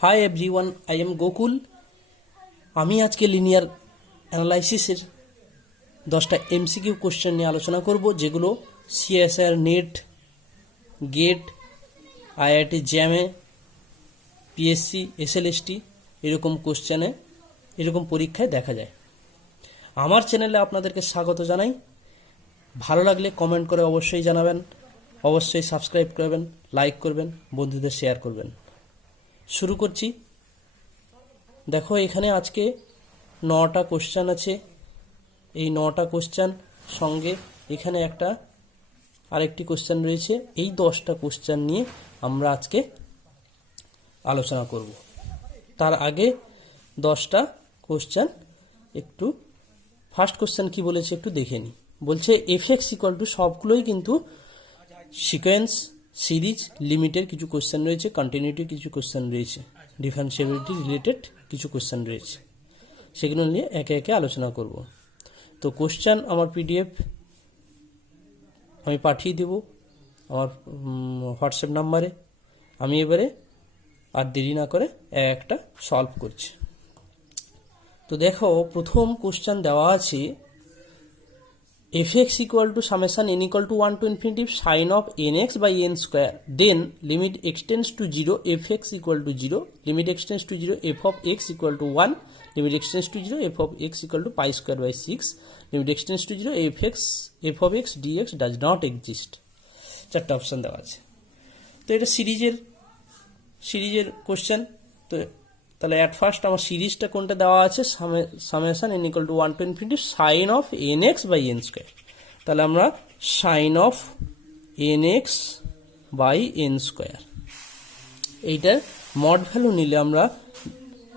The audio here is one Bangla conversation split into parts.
Hi everyone, I am Gokul. আমি আজকে লিনিয়ার অ্যানালাইসিসের 10টা এমসিকিউ কোশ্চেন নিয়ে আলোচনা করব, যেগুলো সিএসআর, নেট, গেট, আইআইটি জ্যামে, পিএসসি, এসএলএসটি এরকম কোশ্চেনে, এরকম পরীক্ষায় দেখা যায়। আমার চ্যানেলে আপনাদেরকে স্বাগত জানাই। ভালো লাগলে কমেন্ট করে অবশ্যই জানাবেন, অবশ্যই সাবস্ক্রাইব করবেন, লাইক করবেন, বন্ধুদের শেয়ার করবেন। শুরু করছি। দেখো, এখানে আজকে 9টা কোশ্চেন আছে। এই 9টা কোশ্চেন সঙ্গে এখানে আরেকটি কোশ্চেন রয়েছে। এই 10টা কোশ্চেন নিয়ে আমরা আজকে আলোচনা করব। তার আগে 10টা কোশ্চেন একটু, ফার্স্ট কোশ্চেন কি বলেছে একটু দেখে নিই। বলছে এফএক্স ইকুয়াল টু, সবগুলোই কিন্তু সিকোয়েন্স, সিরিজ, লিমিটের কিছু কোশ্চেন রয়েছে, কন্টিনিউটির কিছু কোশ্চেন রয়েছে, ডিফারেন্সিয়েবিলিটি রিলেটেড কিছু কোশ্চেন রয়েছে। সেগুলো নিয়ে একে একে আলোচনা করব। তো কোশ্চেন আমার পিডিএফ আমি পাঠিয়ে দেব আমার হোয়াটসঅ্যাপ নাম্বারে। আমি এবারে আর দেরি না করে একটা সলভ করছি। তো দেখো, প্রথম কোশ্চেন দেওয়া আছে fx equal to summation n equal to 1 to infinity sin of nx by n square, then limit extends to 0, fx equal to 0, limit extends to 0, f of x equal to 1, limit extends to 0, f of x equal to pi square by 6, limit extends to 0, f of x dx does not exist। চারটা অপশন দেওয়া আছে। তো এটা সিরিজের কোশ্চেন। তো তাহলে অ্যাট ফার্স্ট আমার সিরিজটা কোনটা দেওয়া আছে, summation n equal to 1 to infinity sine of nx by n square. তাহলে আমরা sine of nx by n square, এইটার মড ভ্যালু নিলে আমরা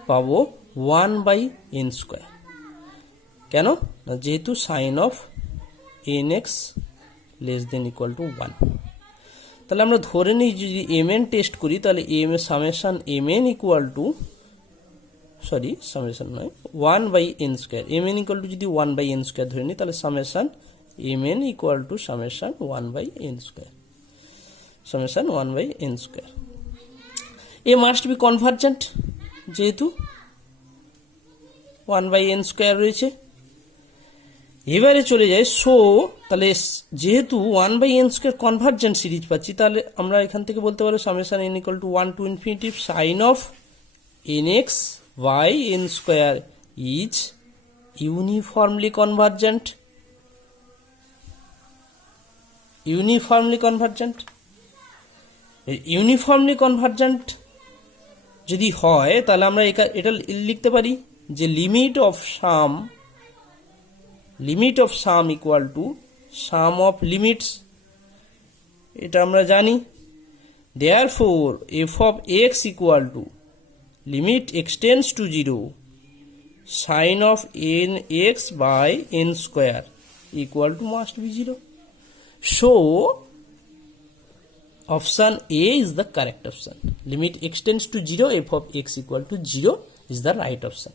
পাবো 1 বাই n স্কোয়ার। কেন না, যেহেতু sine of nx less than equal to 1। তাহলে আমরা ধরে নিই, যদি mn টেস্ট করি, তাহলে summation mn equal to, sorry summation নয়, 1 by n square. mn equal to যদি 1 বাই n স্কোয়ার ধরে নিই, তাহলে summation mn equal to summation 1 by n square, summation 1 by n square. A must be convergent, যেহেতু 1 বাই n স্কোয়ার রয়েছে। এবারে চলে যায় সো, তাহলে যেহেতু 1 by n square convergent series পাচ্ছি, তাহলে আমরা এখান থেকে বলতে পারবো summation n equal to 1 to infinity sine of nx by n square is uniformly convergent। Uniformly convergent যদি হয়, তাহলে আমরা এটা লিখতে পারি যে limit of sum equal to sum of limits. এটা আমরা জানি। Therefore f of x equal to limit extends to 0, sin of nx by n square equal to must be 0. So option A is the correct option. Limit extends to 0, f of x equal to 0 is the right option.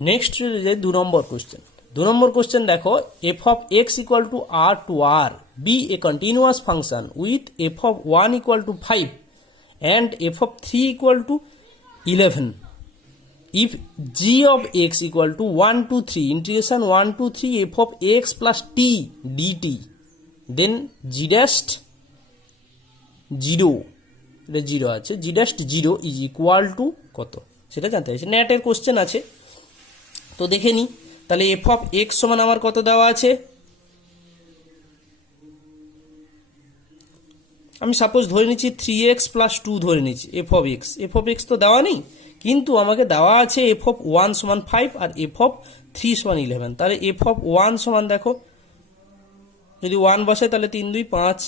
Next is a 2 number question. 2 number question দেখো, f of x equal to r to r be a continuous function with f of 1 equal to 5 and f of 3 equal to 11 if g of x equal to 1 to 3 integration 1 to 3 f of x plus t dt, then g dashed 0, এটা 0 আছে, g dashed 0 is equal to কত, সেটা জানতে চাইছে। নেটের কোশ্চেন আছে, তো দেখে নি। তাহলে f of x সমান আমার কত দেওয়া আছে, আমি সাপোজ ধরে নিচ্ছি 3x প্লাস 2 ধরে নিচ্ছি f of x তো দেওয়া নেই, কিন্তু আমাকে দেওয়া আছে f of 1 সমান 5 আর f of 3 সমান 11। তাহলে f of 1 সমান, দেখো যদি 1 বসাই তাহলে 3 2 5,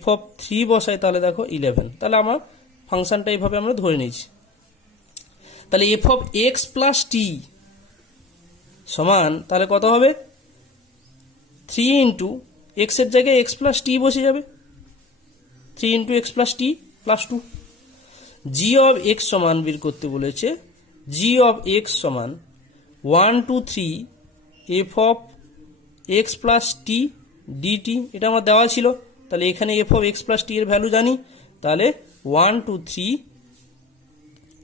f of 3 বসাই তাহলে দেখো 11। তাহলে আমার ফাংশনটা এইভাবে আমরা ধরে নিচ্ছি। তাহলে f of x plus t সমান তাহলে কত হবে, 3 ইন্টু x এর জায়গায় x প্লাস t বসে যাবে, 3 into x plus t plus 2। G of x সমান বের করতে বলেছে, জি অফ এক্স সমান 1 two 3 f of x plus t dt, এটা আমার দেওয়া ছিল। তাহলে এখানে f of x plus t এর ভ্যালু জানি, তাহলে 1 two 3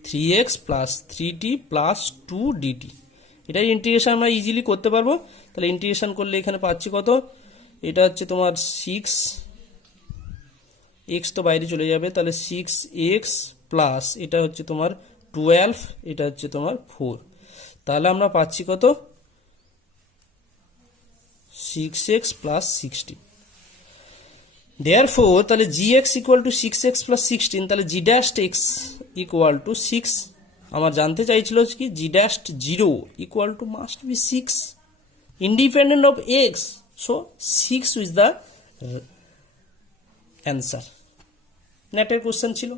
3x plus 3t plus 2 dt। এটাই ইন্টিগ্রেশন আমরা ইজিলি করতে পারবো। তাহলে ইন্টিগ্রেশন করলে এখানে পাচ্ছি কত, এটা হচ্ছে তোমার 6x তো বাইরে চলে যাবে, তাহলে 6x প্লাস এটা হচ্ছে তোমার 12, এটা হচ্ছে তোমার 4। তাহলে আমরা পাচ্ছি কত, 6x প্লাস 16। Therefore তাহলে gx equal to 6x plus 16, তাহলে g dashed x equal two 6। আমার জানতে চাইছিল কি g dashed 0 equal to must be 6 independent of x, so 6 is the answer. নেটের কোশ্চেন ছিল।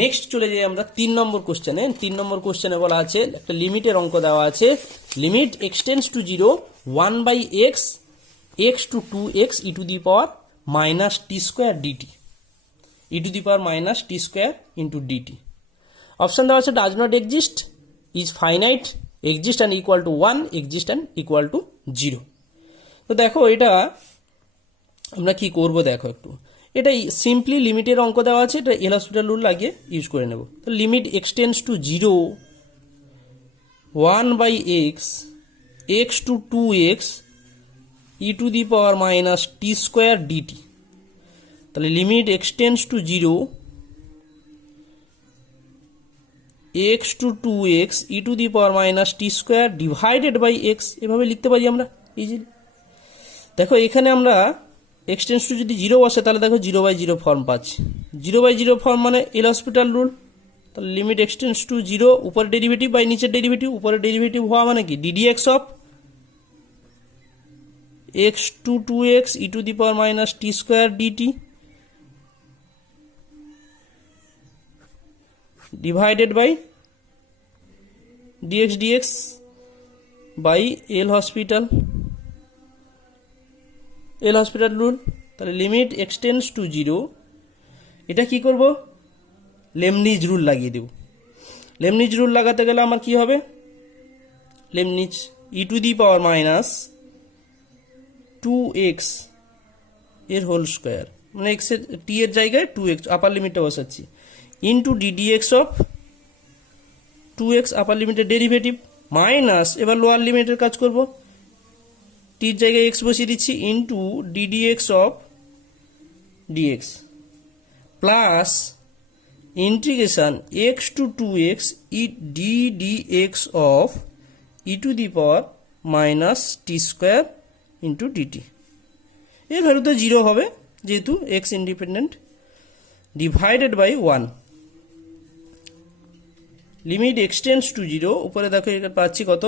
নেক্সট চলে যাই আমরা 3 নম্বর কোশ্চেনে। 3 নম্বর কোশ্চেনে বলা আছে একটা লিমিটের অঙ্ক দেওয়া আছে, limit extends to 0 1/x x to 2x e to the power minus t square dt, e to the power minus t square into dt। Option দেওয়া আছে does not exist, is finite, exist and equal to 1, exist and equal to 0। তো দেখো এটা আমরা কি করব, দেখো একটু এটা সিম্পলি লিমিটের অঙ্ক দেওয়া আছে, এটা এল হসপিটাল রুল লাগিয়ে ইউজ করে নেব। তো limit extends to 0 1/x x to 2x e to the power minus t square dt। তাহলে limit extends to 0 x to 2x e to the power minus t square divided by x, এভাবে লিখতে পারি আমরা ইজিলি। দেখো এখানে আমরা এক্সটেন্ডস টু যদি 0 বসে তাহলে দেখো 0/0 ফর্ম পাচ্ছি। 0/0 ফর্ম মানে এল হসপিটাল রুল। তাহলে লিমিট এক্সটেন্ডস টু 0, উপরে ডেরিভেটিভ বাই নিচের ডেরিভেটিভ, উপরে ডেরিভেটিভ হওয়া মানে কি ddx of x to 2x e to the power minus t square dt divided by dx dx by L hospital rule। তাহলে লিমিট এক্সটেন্ডস টু 0, এটা কি করব, লেমনিজ রুল লাগিয়ে দেব। লেমনিজ রুল লাগাতে গেলে আমার কি হবে, লেমনিজ e to the power minus 2x এর হোল স্কোয়ার, মানে x এর t এর জায়গায় 2x আপার লিমিটটা বসাচ্ছি, ইন্টু ddx অফ 2x আপার লিমিটের ডেরিভেটিভ মাইনাস, এবার লোয়ার লিমিটের কাজ করব, t এর জায়গায় x বসিয়ে দিচ্ছি, into ddx of dx plus integration x to 2x e ddx of e to the power minus t square into dt। এর ভ্যালুতে 0 হবে যেহেতু x independent, divided by 1। Limit extends to 0, উপরে দেখো এটা পাচ্ছি কত,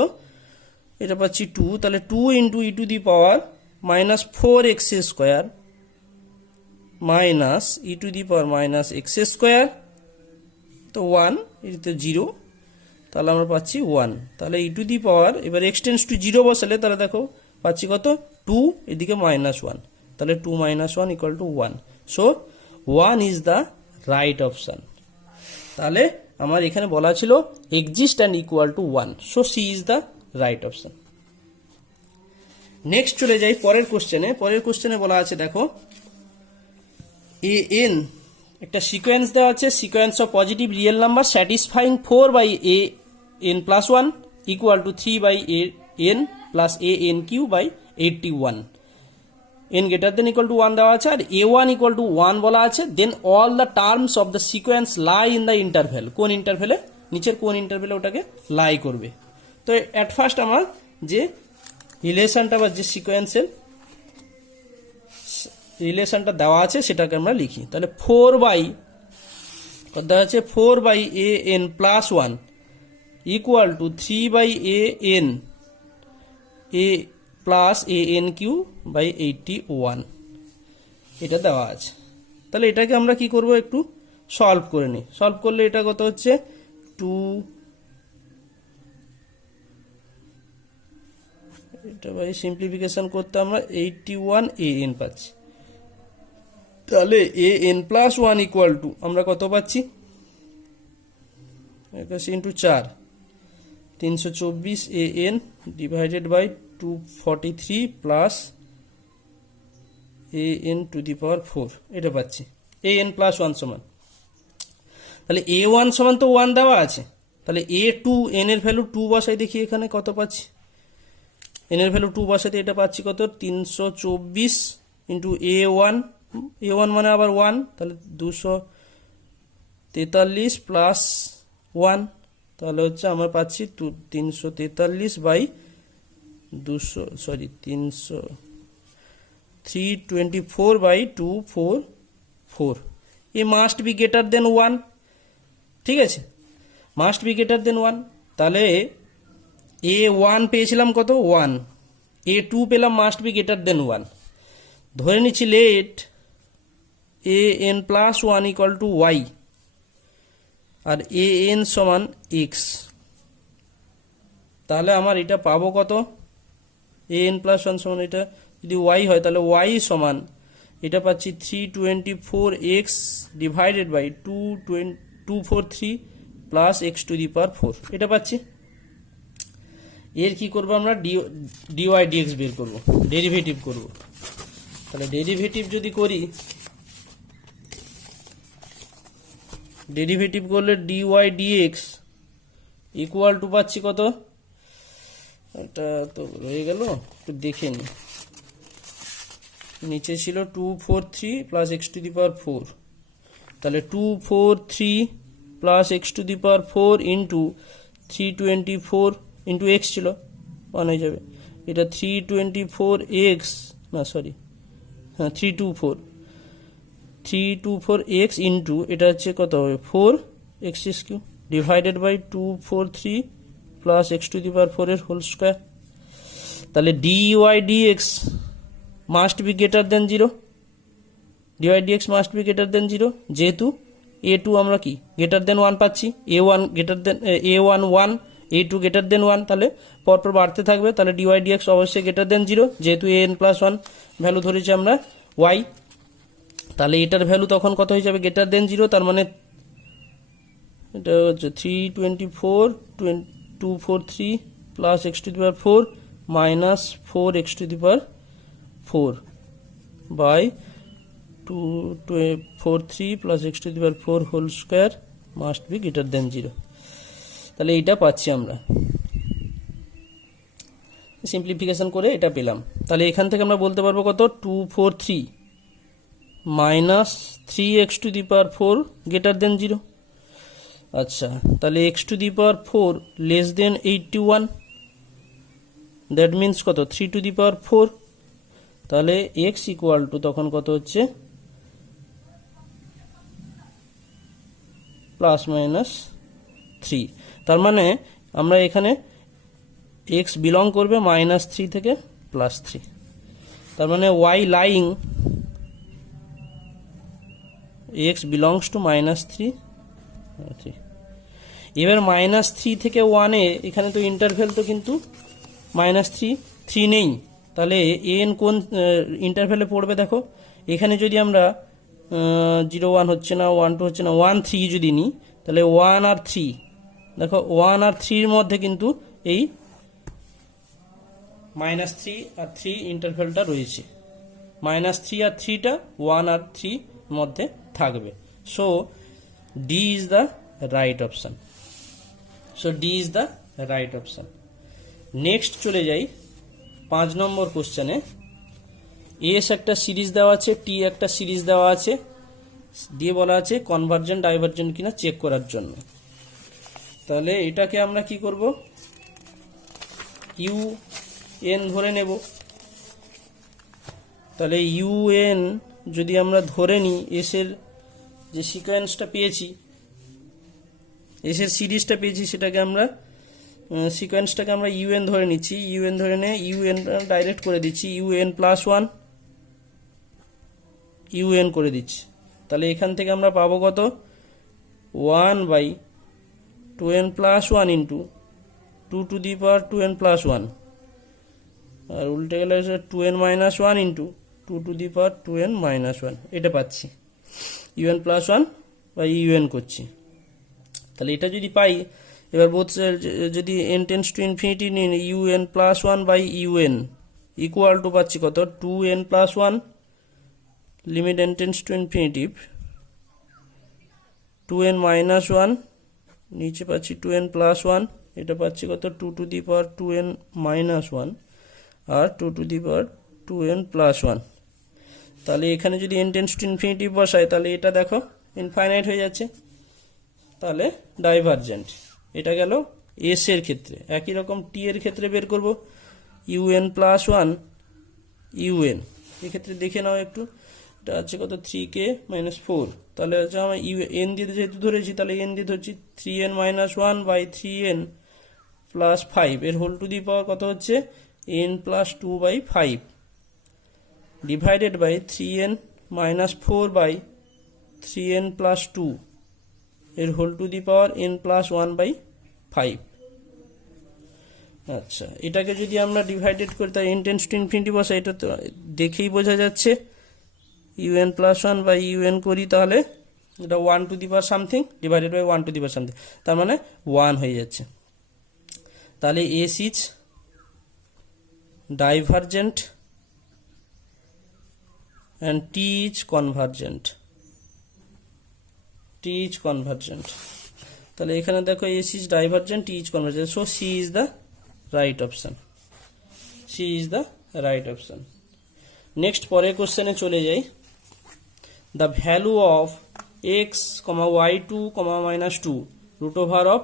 এটা পাচ্ছি 2, তাহলে 2 into E two the power minus 4x square minus E two the power minus x square, তো 1, এটিতে 0, তাহলে আমরা পাচ্ছি 1। তাহলে ই টু দি পাওয়ার এবার এক্সটেন্ডস টু 0 বসালে তাহলে দেখো পাচ্ছি কত 2, এদিকে -1, তাহলে 2 - 1 equal to 1। So 1 is the right option. তাহলে আমার এখানে বলা ছিল exist and equal to 1, so C is the right option. Next চলে যাই পরের কোশ্চেনে। পরের কোশ্চেনে বলা আছে দেখো এ এন একটা সিকোয়েন্স দেওয়া আছে, sequence of positive real number satisfying 4/an+1 equal to 3/an plus an³/81, n greater than equal to 1 দেওয়া আছে, আর a1 equal to 1 বলা আছে। Then all the terms of the sequence lie in the interval, কোন ইন্টারভেলে, নিচের কোন ইন্টারভেলে ওটাকে লাই করবে। তো অ্যাট ফার্স্ট আমার যে রিলেশনটা বা যে সিকোয়েন্সের রিলেশনটা দেওয়া আছে সেটাকে আমরা লিখি। তাহলে 4/an+1 equal to 3/an plus an³/81, এটা দেওয়া আছে। তাহলে এটাকে আমরা কি করব, একটু সলভ করে নিই। সলভ করলে এটা কত হচ্ছে 2, এটা বাই সিম্পলিফিকেশন করতে আমরা 81 an পাচ্ছি। তাহলে an+1 ইকুয়াল টু আমরা কত পাচ্ছি, 21 into 4 324 an divided by 243 plus an to the power 4, এটা পাচ্ছি an+1 সমান। তাহলে a1 সমান তো 1 দেওয়া আছে, তাহলে a2 n এর ভ্যালু 2 বসাই দেখি এখানে কত পাচ্ছি। n এর ভ্যালু 2 বসাতে এটা পাচ্ছি কত 324 ইন্টু a1 মানে আবার 1, তাহলে 243 প্লাস 1, তাহলে হচ্ছে আমরা পাচ্ছি 343 by 324 by 244, a must be greater than 1, ঠিক আছে, মাস্ট বি গ্রেটার দেন 1। তাহলে a1 পেয়েছিলাম কত 1, a2 পেলাম মাস্ট বি গ্রেটার দেন 1, ধরে নিচ্ছি let an plus 1 equal to y আর an সমান x, তাহলে আমার এটা পাবো কত an প্লাস 1 সমান এটা যদি y হয় তাহলে y সমান এটা পাচ্ছি 324x divided by 243 plus x to the power 4, এটা পাচ্ছি। এর কি করব আমরা dy dx বের করব, ডেরিভেটিভ করব। তাহলে ডেরিভেটিভ যদি করি, ডেরিভেটিভ করলে dy dx ইকুয়াল টু পাচ্ছি কত, এটা তো রয়ে গেল, একটু দেখে নি, নিচে ছিল 243 plus x to the power 4, তাহলে 243 plus x to the power 4 into 324 into x ছিল 1 হয়ে যাবে, এটা 324x না সরি হ্যাঁ 324x ইন্টু এটা হচ্ছে কত হবে 4x cube divided by 243 plus x to the power 4 এর হোল স্কয়ার। তাহলে dy dx must be greater than 0, dy dx must be greater than 0, যেহেতু a2 আমরা কি গ্রেটার দেন 1 পাচ্ছি, a1 greater than a1 1, a2 greater than 1, তাহলে পরপর বাড়তে থাকবে, তাহলে dy dx অবশ্যই গ্রেটার দেন 0, যেহেতু an প্লাস 1 ভ্যালু ধরেছি আমরা y, তাহলে এটার ভ্যালু তখন কত হয়ে যাবে গ্রেটার দেন 0, তার মানে এটা হচ্ছে 324 243 plus x to the power 4 minus 4x to the power 4 by 243 plus x to the power 4 whole square must be greater than 0, তাহলে এইটা পাচ্ছি আমরা, সিম্পলিফিকেশন করে এটা পেলাম। তাহলে এখান থেকে আমরা বলতে পারবো কত 243 minus 3x two the power 4 greater than 0, আচ্ছা তাহলে x to the power 4 less than 81, that means কত 3 টু দি পাওয়ার 4, তাহলে x ইকুয়াল টু তখন কত হচ্ছে প্লাস মাইনাস 3, তার মানে আমরা এখানে x বিলং করবে -3 থেকে +3, তার মানে y lying x belongs to -3। এবার -3 থেকে 1 এ এখানে তো ইন্টারভ্যাল তো কিন্তু -3 নেই, তাহলে n কোন ইন্টারভ্যালে পড়বে দেখো, এখানে যদি আমরা 0 1 হচ্ছে না 1 2 হচ্ছে না 1 3 যদি নিই, তাহলে 1 আর 3 দেখো 1 আর 3 এর মধ্যে কিন্তু এই -3 আর 3 ইন্টারভ্যালটা রয়েছে, -3 আর 3টা 1 আর 3 মধ্যে থাকবে, so D is the right option, so D is the right option। Next চলে যাই 5 নম্বর কোশ্চেনে, এস একটা সিরিজ দেওয়া আছে, টি একটা সিরিজ দেওয়া আছে, দিয়ে বলা আছে কনভার্জেন্ট ডাইভার্জেন্ট কিনা চেক করার জন্য। তাহলে এটাকে আমরা কি করব, ইউ এন ধরে নেব, তাহলে ইউ এন যদি আমরা ধরে নিই, এসের যে সিকোয়েন্সটা পেয়েছি, এসের সিরিজটা পেয়েছি, সেটাকে আমরা সিকোয়েন্সটাকে আমরা ইউএন ধরে নিচ্ছি, ইউএন ধরে নিয়ে ইউএন ডাইরেক্ট করে দিচ্ছি, ইউএন প্লাস 1 ইউএন করে দিচ্ছি, তাহলে এখান থেকে আমরা পাবো কত 1/2n plus 1 into 2 to the power 2n plus 1, আর উল্টে গেলে 2n minus 1 into 2 to the power 2n minus 1, এটা পাচ্ছি ইউএন প্লাস 1 বা ইউএন করছি। তাহলে এটা যদি পাই, এবার বোথ যদি n টেন্স টু ইনফিনিটি নিন, u n plus 1 by u n equal to পাচ্ছি কত 2n plus 1 limit n tends to infinity 2n minus one, নিচে পাচ্ছি 2n প্লাস ওয়ান, এটা পাচ্ছি কত 2 to the power 2n minus one আর 2 to the power 2n plus one. তাহলে এখানে যদি n টেন্ডস টু ইনফিনিটি বসাই তাহলে এটা দেখো ইনফাইনাইট হয়ে যাচ্ছে, তাহলে ডাইভারজেন্ট। এটা গেল এস এর ক্ষেত্রে। একই রকম টি এর ক্ষেত্রে বের করব ইউএন প্লাস ওয়ান ইউএন, এক্ষেত্রে দেখে নাও একটু, এটা আছে কত 3k মাইনাস 4, তাহলে হচ্ছে আমরা এন দিয়ে যেহেতু ধরেছি তাহলে এন দিয়ে ধরছি 3n minus one by 3n plus 5 এর হোল টু দি পাওয়ার কত হচ্ছে n plus 2 by 5 divided by 3n minus 4 by 3n plus 2 এর whole to the power n plus 1 by 5। আচ্ছা, এটাকে যদি আমরা ডিভাইডেড করি তাই n টেন্ডস টু ইনফিনিটি বসে, এটা তো দেখেই বোঝা যাচ্ছে un plus one by un করি তাহলে এটা 1 to the power something divided by 1 to the power something, তার মানে 1 হয়ে যাচ্ছে। তাহলে s is divergent and T is convergent, T is convergent। তাহলে এখানে দেখো S is divergent, T is convergent, so C is the right option, C is the right option। Next পরের কোশ্চেনে চলে যাই। the value of x, y2, minus 2 root over of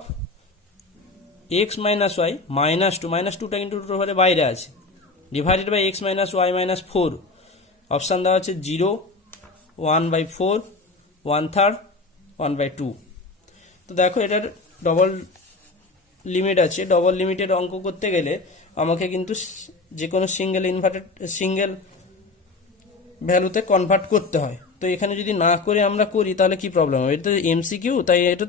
x minus y minus 2, minus 2টা কিন্তু root over এর বাইরে আছে, divided by x minus y minus 4, option দেওয়া আছে 0, 1/4, 1/3, 1/2। তো দেখো এটার ডবল লিমিট আছে, ডবল লিমিটের অঙ্ক করতে গেলে আমাকে কিন্তু যে কোনো সিঙ্গেল ভ্যালুতে কনভার্ট করতে হয়। তো এখানে যদি না করে আমরা করি তাহলে কি প্রবলেম হবে, এটা এমসিকিউ, তাই এটা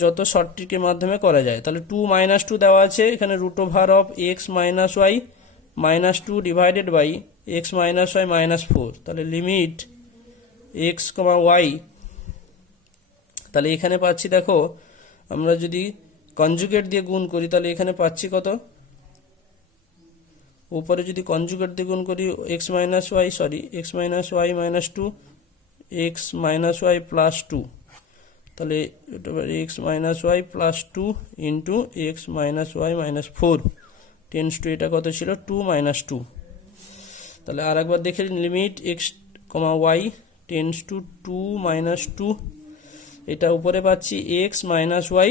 যত শর্ট ট্রিকের মাধ্যমে করা যায়। তাহলে 2 minus 2 দেওয়া আছে, এখানে root over of x minus y minus 2 divided by x minus y minus 4, তাহলে লিমিট x, y, তাহলে এখানে পাচ্ছি দেখো আমরা যদি কনজুগেট দিয়ে গুণ করি তাহলে এখানে পাচ্ছি কত, উপরে যদি কনজুগেট দিয়ে গুণ করি x minus y minus 2 x minus y plus 2, তাহলে এটা x minus y plus 2 into x minus y minus 4 tends to, এটা কত ছিল 2 মাইনাস 2। তাহলে আর একবার দেখে limit x, y tends to 2 minus 2, এটা উপরে পাচ্ছি x মাইনাস ওয়াই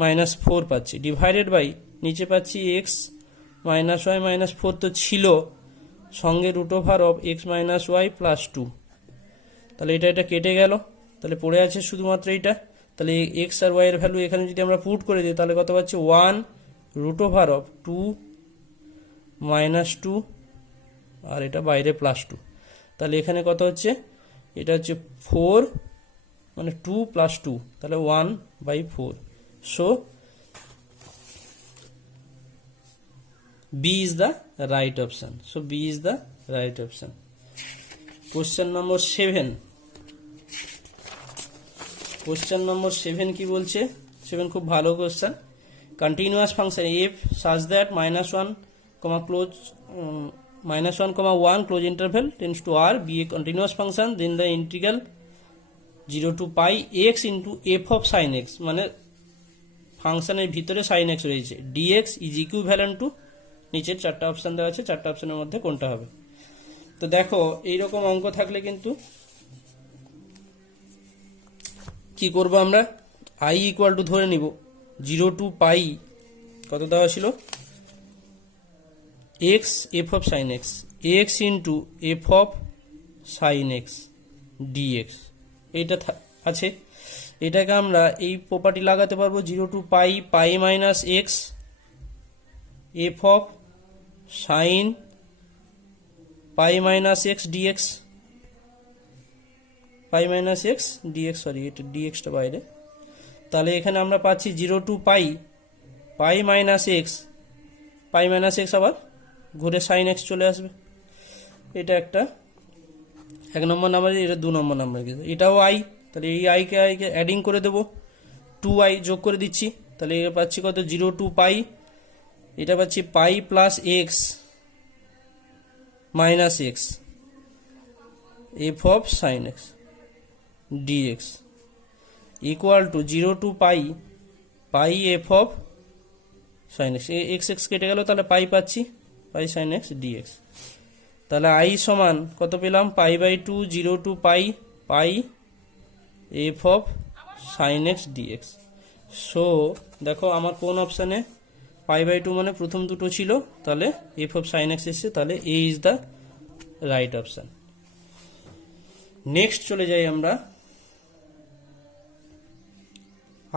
মাইনাস 4 পাচ্ছি, ডিভাইডেড বাই নিচে পাচ্ছি x মাইনাস ওয়াই মাইনাস 4 তো ছিল, সঙ্গে root over of x minus y plus 2, তাহলে এটা কেটে গেল, তাহলে পড়ে আছে শুধুমাত্র এইটা। তাহলে x আর y এর ভ্যালু এখানে যদি আমরা পুট করে দিই তাহলে কত পাচ্ছি 1 রুট ওভার অফ 2 মাইনাস 2 আর এটা বাইরে প্লাস 2, তাহলে এখানে কত হচ্ছে, এটা হচ্ছে 4 মানে 2 প্লাস 2, তাহলে 1/4। So B is the right option, so B is the right option। Question number 7, question number 7 কি বলছে, 7 খুব ভালো question. Continuous function f such that -1, close -1, close interval tends to R be a continuous function, then the integral 0 to pi x into f of sin x, মানে ফাংশনের ভিতরে sin x রয়েছে, dx is equivalent to, নিচের চারটা অপশন দেওয়া আছে, চারটা অপশনের মধ্যে কোনটা হবে। তো দেখো এইরকম অঙ্ক থাকলে কিন্তু কি করব আমরা, i ইকুয়াল টু ধরে নিব 0 টু পাই, কত দেওয়া ছিল x f of sin x, x into f of sin x dx, এইটা আছে। এটাকে আমরা এই প্রপার্টি লাগাতে পারবো 0 to pi minus x f of sin pi minus x dx, pi minus x dx, sorry এটা dxটা বাইরে, তাহলে এখানে আমরা পাচ্ছি 0 টু পাই মাইনাস x আবার ঘুরে sin x চলে আসবে, এটা একটা 1 নম্বর নাম্বার, এটা 2 নম্বর নাম্বার, এটাও i, তাহলে এই i কে অ্যাডিং করে দেবো, 2i যোগ করে দিচ্ছি, তাহলে এটা পাচ্ছি কত 0 টু পাই, এটা পাচ্ছি pi plus x minus x f of sin x, dx equal to 0 to pi pi f of sine x, x x কেটে গেল, তাহলে পাই পাচ্ছি, পাই সাইন এক্স ডিএক্স। তাহলে আই সমান কত পেলাম, pi by two 0 to pi pi f of sine x d x. So দেখো আমার কোন অপশানে পাই বাই টু মানে প্রথম দুটো ছিল, তাহলে এফ অফ সাইন এক্স এসছে, তাহলে A is the right option. Next চলে যাই আমরা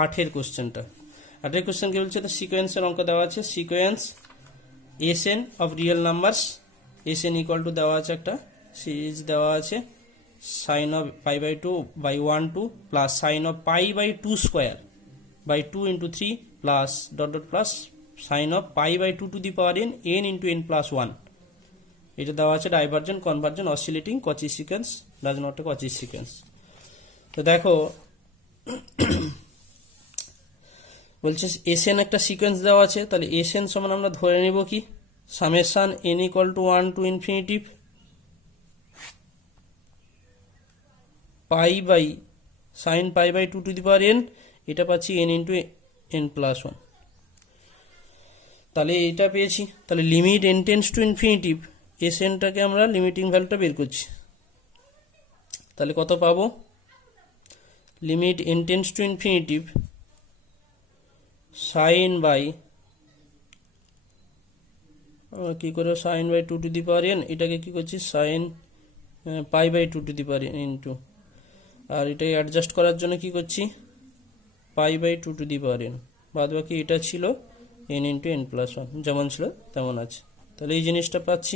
8 কোশ্চেনটা। 8 কোশ্চেন কি বলছে, সিকোয়েন্সের অঙ্ক দেওয়া আছে, sequence s n of real numbers, s n equal to দেওয়া আছে, একটা সিরিজ দেওয়া আছে, sine of pi by two by 1 2 plus sine of pi by 2 square by 2 into 3 plus dot dot plus sine of pi by 2 to the power n n into N plus 1। এটা দেওয়া আছে divergent, convergent, oscillating, Cauchy sequence, does not a Cauchy sequence. তো দেখো বলছে এস এন একটা সিকোয়েন্স দেওয়া আছে, তাহলে এস এন সমান আমরা ধরে নেব কি, summation n equal to 1 to infinity pi by sine pi by 2 to the power n, এটা পাচ্ছি এন ইন্টু এন প্লাস 1। তাহলে এটা পেয়েছি, তাহলে limit N tends to infinitive, as এনটাকে আমরা লিমিটিং ভ্যালুটা বের করছি, তাহলে কত পাবো, limit N tends to infinitive sine by কি করে sine by 2 to the power N, এটাকে কি করছি sine pi by 2 to the power N into, আর এটাকে অ্যাডজাস্ট করার জন্য কি করছি pi by 2 to the power N, বাদ বাকি এটা ছিল এন ইন্টু এন প্লাস 1, যেমন ছিল তেমন আছে। তাহলে এই জিনিসটা পাচ্ছি,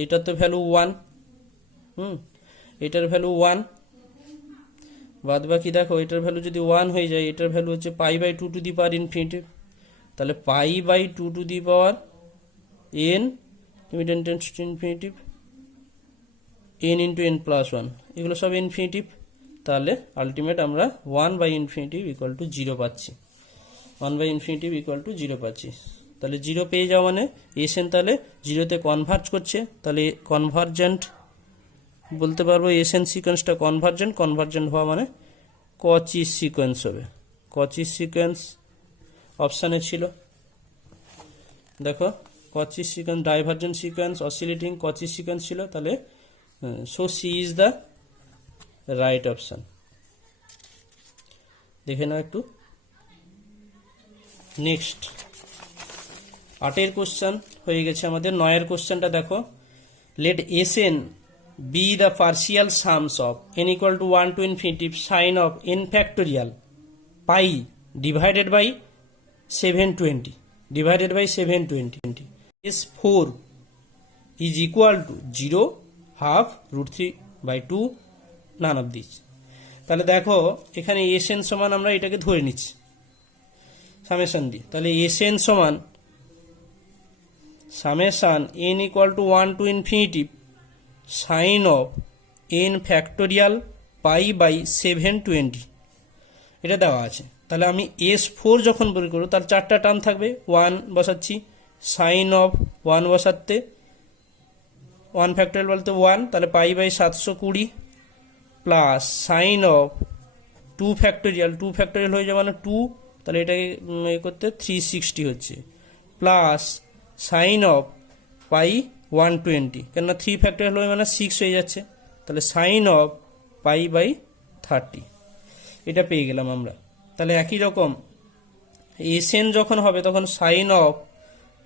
এইটার তো ভ্যালু 1, এটার ভ্যালু 1, বাদ বাকি দেখো এটার ভ্যালু যদি 1 হয়ে যায়, এটার ভ্যালু হচ্ছে pi by 2 to the power infinitive, তাহলে pi by 2 to the power N limit N tends to infinitive N into N plus 1, এগুলো সব ইনফিনিটিভ, তাহলে আলটিমেট আমরা 1 বাই ইনফিনিটিভ ইকুয়াল টু 0 পাচ্ছি, 1 বাই ইনফিনিটিভ ইকুয়াল টু 0 পাচ্ছি। তাহলে 0 পেয়ে যাওয়া মানে এস এন তাহলে 0-তে কনভার্জ করছে, তাহলে কনভার্জেন্ট বলতে পারবো, এস এন সিকোয়েন্সটা কনভার্জেন্ট, কনভার্জেন্ট হওয়া মানে কচি সিকোয়েন্স হবে, কচি সিকোয়েন্স অপশানে ছিল, দেখো Cauchy sequence, divergent sequence, oscillating, Cauchy sequence ছিল, তাহলে so C is the right option. দেখে নাও একটু। নেক্সট 8 কোশ্চেন হয়ে গেছে আমাদের। 9 কোশ্চেনটা দেখো, let s n be the partial sums of n equal to 1 to infinitive sine of n factorial pi divided by 720 divided by 720 is 4 is equal to 0 half root 3 by 2 none of these। তাহলে দেখো এখানে এস এন সমান আমরা এটাকে ধরে নিচ্ছি সামেশন দিয়ে, তাহলে এস এন সমান summation n equal to 1 to infinitive sine of n factorial pi by 720 এটা দেওয়া আছে। তাহলে আমি S4 যখন বের করবো তার 4টা টার্ম থাকবে, 1 বসাচ্ছি, সাইন অফ 1 বসাতে 1 ফ্যাক্টোরিয়াল বলতে 1, তাহলে pi by 720 plus sine of 2 factorial, 2 factorial হয়ে যাবে মানে 2, তাহলে এটাকে করতে 360 হচ্ছে, প্লাস সাইন অফ পাই 120, কেননা 3 ফ্যাক্টোরিয়াল হয়ে মানে 6 হয়ে যাচ্ছে, তাহলে সাইন অফ পাই বাই 30 এটা পেয়ে গেলাম আমরা। তাহলে একই রকম এস এন যখন হবে তখন sine of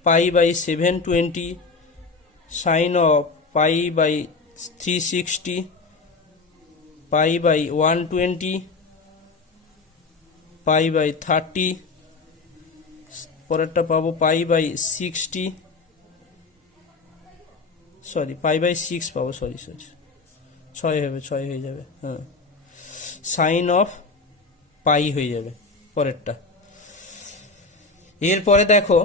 pi by 720 sine of pi by 360 pi by 120 pi by 30, পরেরটা পাবো pi by 60, sorry pi by 6 পাবো, সরি 6 হবে, 6 হয়ে যাবে, হ্যাঁ, সাইন অফ পাই হয়ে যাবে পরেরটা। এরপরে দেখো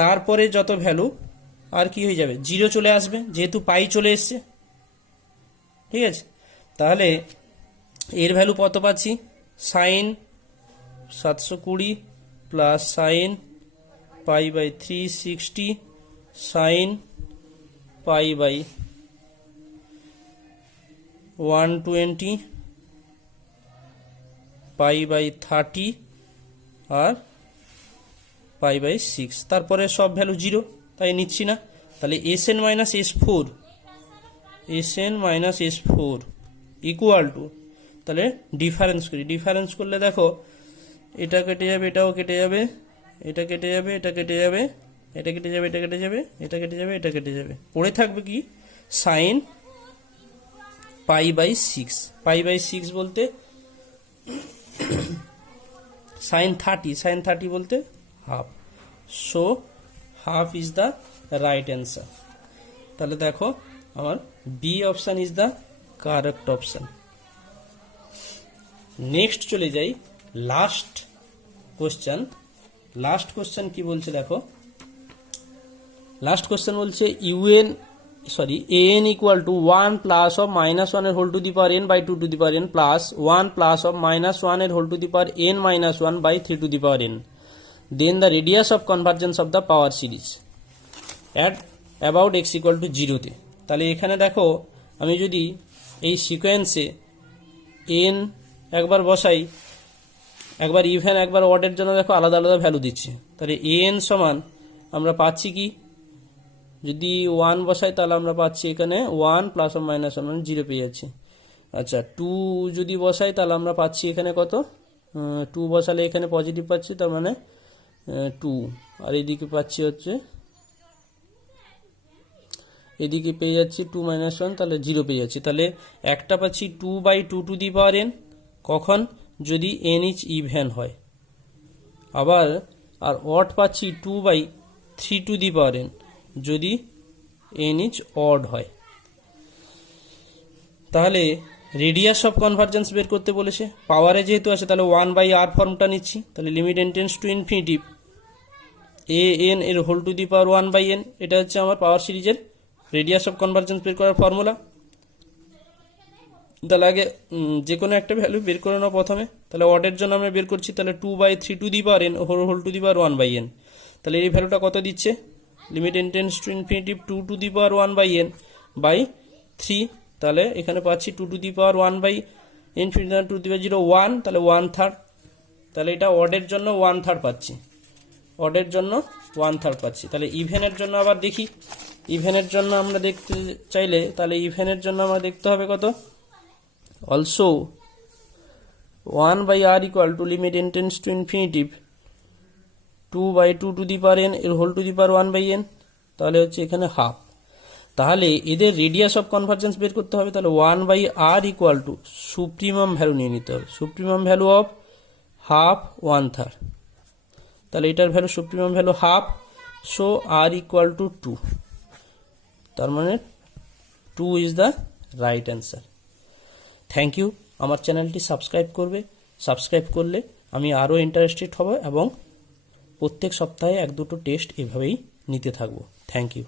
তারপরে যত ভ্যালু আর কি হয়ে যাবে, 0 চলে আসবে, যেহেতু পাই চলে এসছে, ঠিক আছে। তাহলে এর ভ্যালু কত পাচ্ছি, sine 720 plus sine pi by 360 sine pi by 120 pi by 30 আর পাই বাই 6, তারপরে সব ভ্যালু 0, তাই নিচ্ছি না। তাহলে Sn minus S4 equal to, তাহলে ডিফারেন্স করি, ডিফারেন্স করলে দেখো এটা কেটে যাবে, এটাও কেটে যাবে, এটা কেটে যাবে, এটা কেটে যাবে, এটা কেটে যাবে, এটা কেটে যাবে, এটা কেটে যাবে, এটা কেটে যাবে, পড়ে থাকবে কি sine pi by 6। Pi by 6 বলতে সাইন 30 বলতে half, so half is the right answer. তাহলে দেখো আমার b option is the correct option. Next চলে যাই লাস্ট কোশ্চেন। লাস্ট কোশ্চেন কি বলছে দেখো, লাস্ট কোশ্চেন বলছে an equal to 1 plus of minus 1 এর whole to the power n by 2 to the power n plus 1 plus of minus 1 এর whole to the power n minus 1 by 3 to the power n, then the radius of convergence of the power series at about x equal to 0-তে। তাহলে এখানে দেখো আমি যদি এই সিকোয়েন্সে n একবার বসাই, একবার ইভেন একবার অডের জন্য দেখো আলাদা আলাদা ভ্যালু দিচ্ছে, তাহলে an সমান আমরা পাচ্ছি কি, যদি 1 বসাই তাহলে আমরা পাচ্ছি এখানে 1 প্লাস অফ মাইনাস 1 মানে 0 পেয়ে যাচ্ছি। আচ্ছা 2 যদি বসাই তাহলে আমরা পাচ্ছি এখানে কত, 2 বসালে এখানে পজিটিভ পাচ্ছি, তার মানে 2, আর এদিকে পাচ্ছি হচ্ছে, এদিকে পেয়ে যাচ্ছি 2 মাইনাস 1, তাহলে 0 পেয়ে যাচ্ছি। তাহলে একটা পাচ্ছি 2 by 2 to the power n, কখন যদি n ইজ ইভেন হয়, আবার আর অড পাচ্ছি 2 by 3 to the power n যদি n ইজ অড হয়। তাহলে রেডিয়াস অফ কনভার্জেন্স বের করতে বলেছে, পাওয়ারে যেহেতু আছে তাহলে 1 বাই r ফর্মটা নিচ্ছি, তাহলে limit n tends to infinity an এর whole to the power 1 by n, এটা হচ্ছে আমার পাওয়ার সিরিজের রেডিয়াস অফ কনভার্জেন্স বের করার ফর্মুলা। তাহলে আগে যে কোনো একটা ভ্যালু বের করে নাও প্রথমে, তাহলে অডের জন্য আমরা বের করছি, তাহলে 2 by 3 to the power n whole to the power 1 by n, তাহলে এই ভ্যালুটা কত দিচ্ছে, limit n tends to infinity 2 to the power 1 by n by 3, তাহলে এখানে পাচ্ছি 2 to the power 1 by infinity 2 to the power 0 1, তাহলে 1/3, তাহলে এটা অডের জন্য 1/3 পাচ্ছি, অডের জন্য 1/3 পাচ্ছি। তাহলে ইভেনের জন্য আবার দেখি, ইভেনের জন্য আমরা দেখতে চাইলে তাহলে ইভেনের জন্য আমরা দেখতে হবে কত, also 1 by r equal to limit n tends to infinity 2 by 2 to the power n এর whole to the power 1 by n, তাহলে হচ্ছে এখানে হাফ। তাহলে এদের রেডিয়াস অফ কনভার্জেন্স বের করতে হবে, তাহলে 1 by r equal to supremum value নিয়ে নিতে হবে, সুপ্রিমাম ভ্যালু অফ হাফ 1/3, তাহলে এটার value supremum value half, so r equal to 2, তার মানে 2 is the right answer. Thank you. আমার চ্যানেলটি সাবস্ক্রাইব করবে, সাবস্ক্রাইব করলে আমি আরও ইন্টারেস্টেড হব এবং প্রত্যেক সপ্তাহে 1-2টো টেস্ট এভাবেই নিতে থাকবো। Thank you.